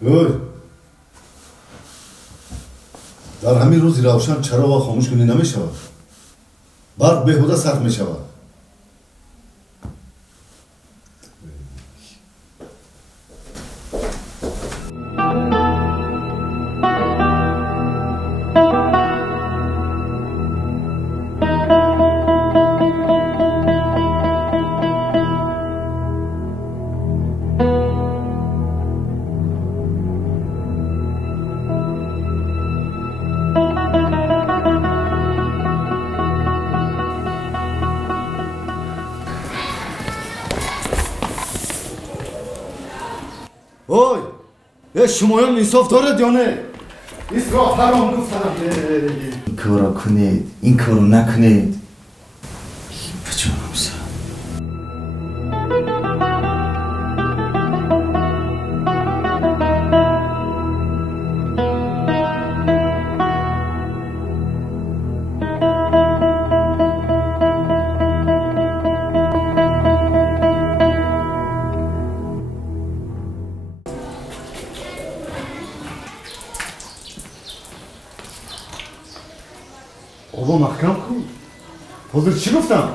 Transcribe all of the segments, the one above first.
اوی در همین روز روشن چراغ خاموش کنی نمیشود. برق بهوده صرف میشود. اوی شمایان انصاف دارد یا نه؟ اسراف حرام گفتم. این کارو کنید، این کارو نکنید. بچانم سر بابا محکم کن. حاضر چی گفتم؟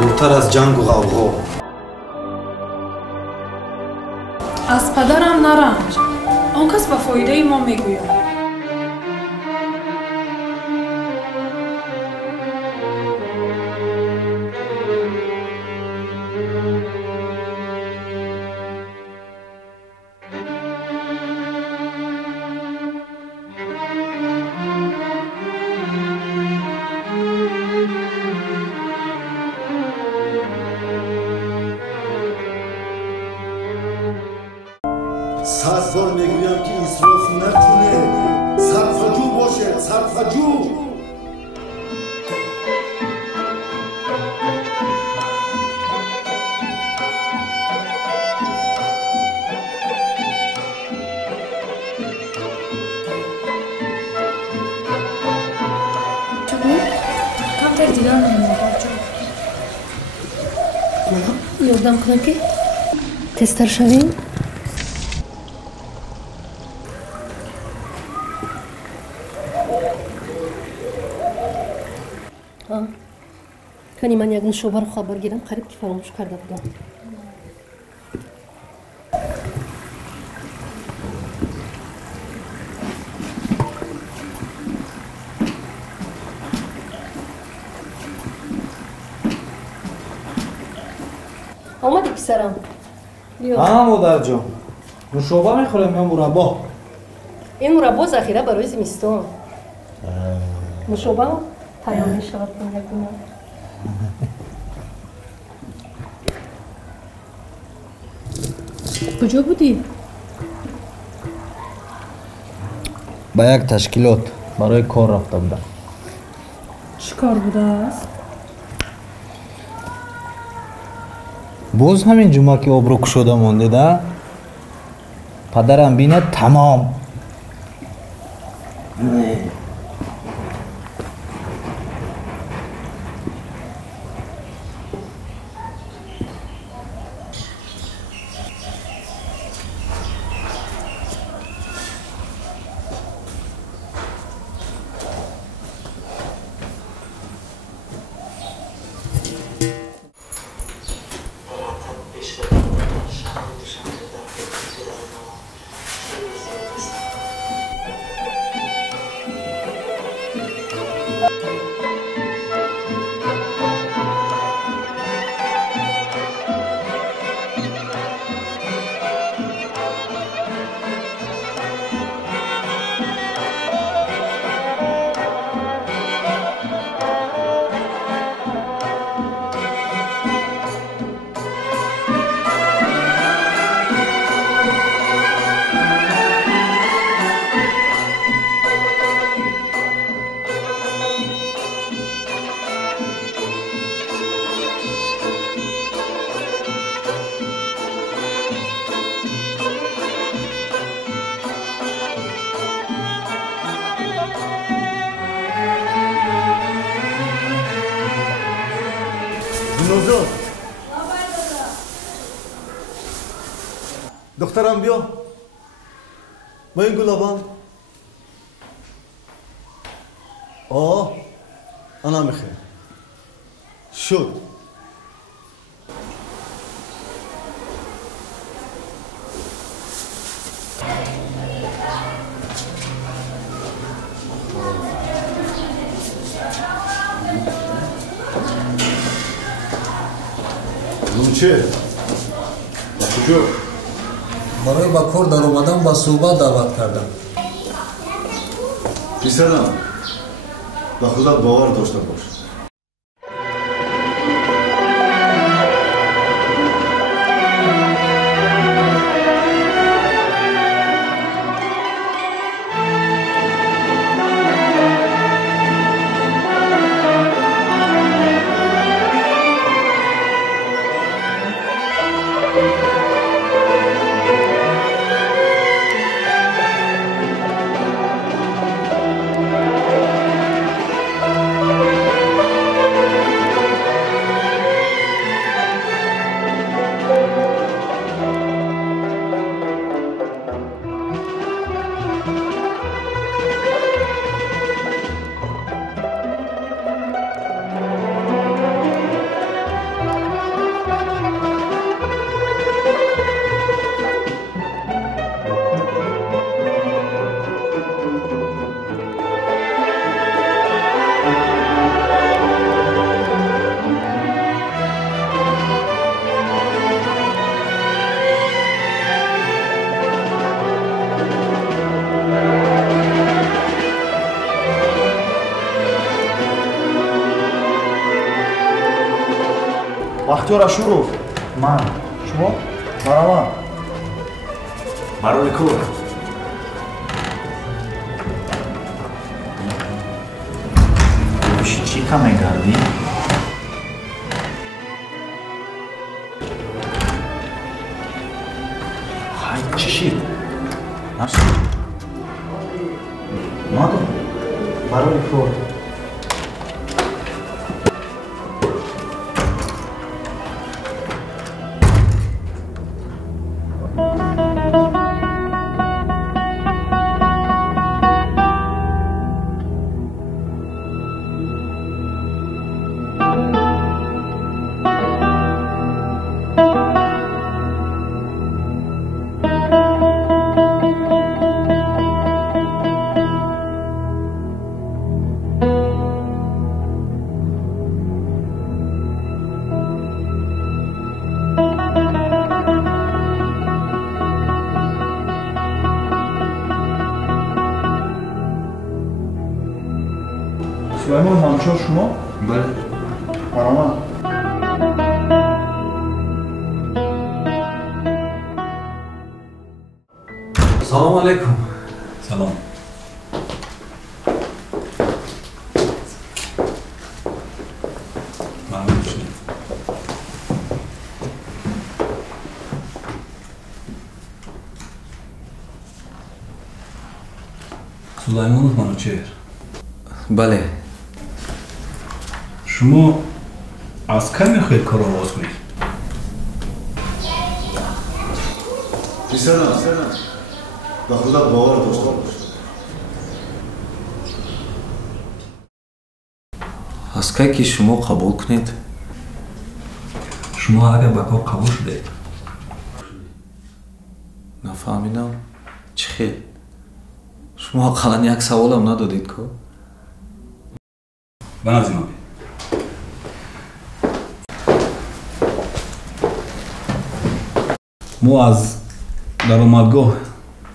دورتر از جنگ و غوغا. از پدرم نرنج. آن کس به فایده ما میگوید. صد بار میگویم که اسراف نکنه. صرفه‌جو باشه، صرفه‌جو. کمتر دیدن مادر جان. یادم کنه که تستر شویم. کنی من یک نشوبر خبر گیرم قریب که فراموش کرده بودم. آمدی پسرم. ها مادر جان. نوشابه میخورم یا مربا؟ این مربا ذخیره برای زمستان. نوشابه تیار میشود کنم. کجا بودی؟ با یک تشکیلات برای کار رفته بودم. چی کار بوده است؟ باز همین جمعه که آبرو کشوده مانده ده. پدرم بینه تمام. دخترم بیا با این گلابم انا میخوام شد چه؟ کجا؟ برای با کار در اومدم با صحبت دعوت کردم. پسرم به خودت باور داشته باش. وقتی را شروع من شما؟ مرحبا برای کور چی کمی کردی؟ های چی شید؟ نشد؟ مادر برای کور سلیمان همچون شما؟ بله مرحبا سلام علیکم سلام ممنون شدم سلیمان منوچهر بله شما از کی میخواید کار آغاز کنید؟ پسرم به خودت باور داشته باش. از کی که شما قبول کنید؟ شما اگر به کار قبول شدید نفهمیدم چی خیلی؟ شما حقا یک سوالم ندادید که؟ بنازیم آبی ما از درآمدگاه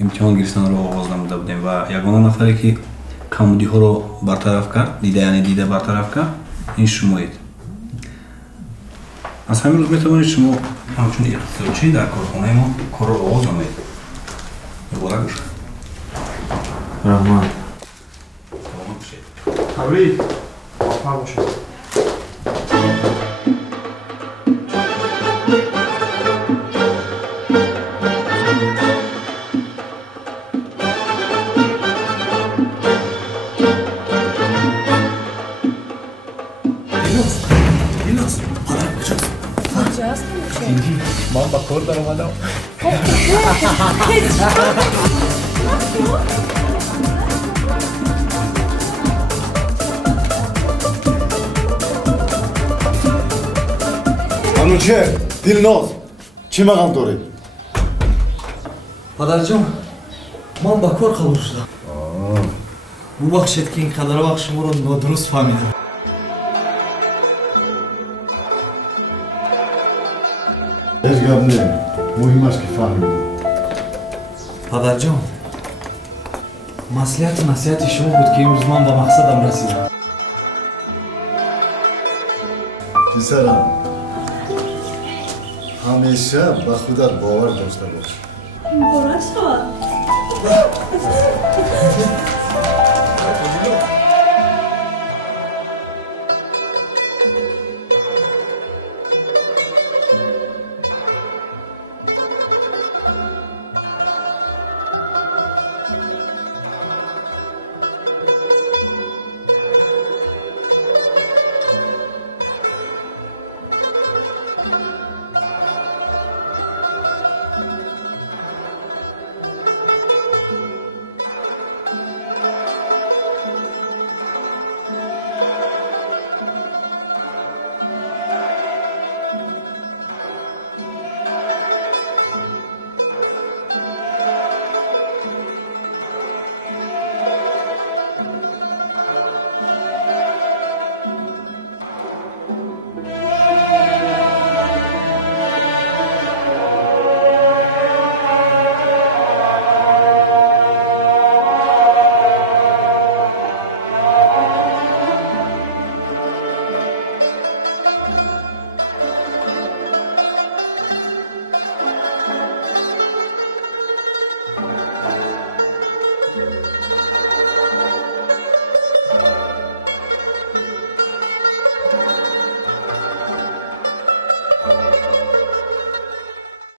امتحان گرفتن رو آغاز نموده بودیم و یگانه نفری که کمبودی ها رو برطرف کرد دیده برطرف کرد این شمایید. از همین روز میتوانید شما همچون اقتصادچی در کارخانه ما کار رو آغاز نمایید. مبارک باشد. رحمان سلامت باشید. تبریک موفق باشید. من با کار در اومدم. چه؟ دلناز چی مقام داری؟ پدرجان من با کار قبول شدم. ببخشید که اینقدر وقت شما رو نادرست فهمیدم. هیچ گپ نه. مهم است که فهمیدی. پدرجان مصلحت و نصیحت شما بود که امروز من به مقصدم رسیدم. پسرم همیشه به خودت باور داشته باش. باور شد.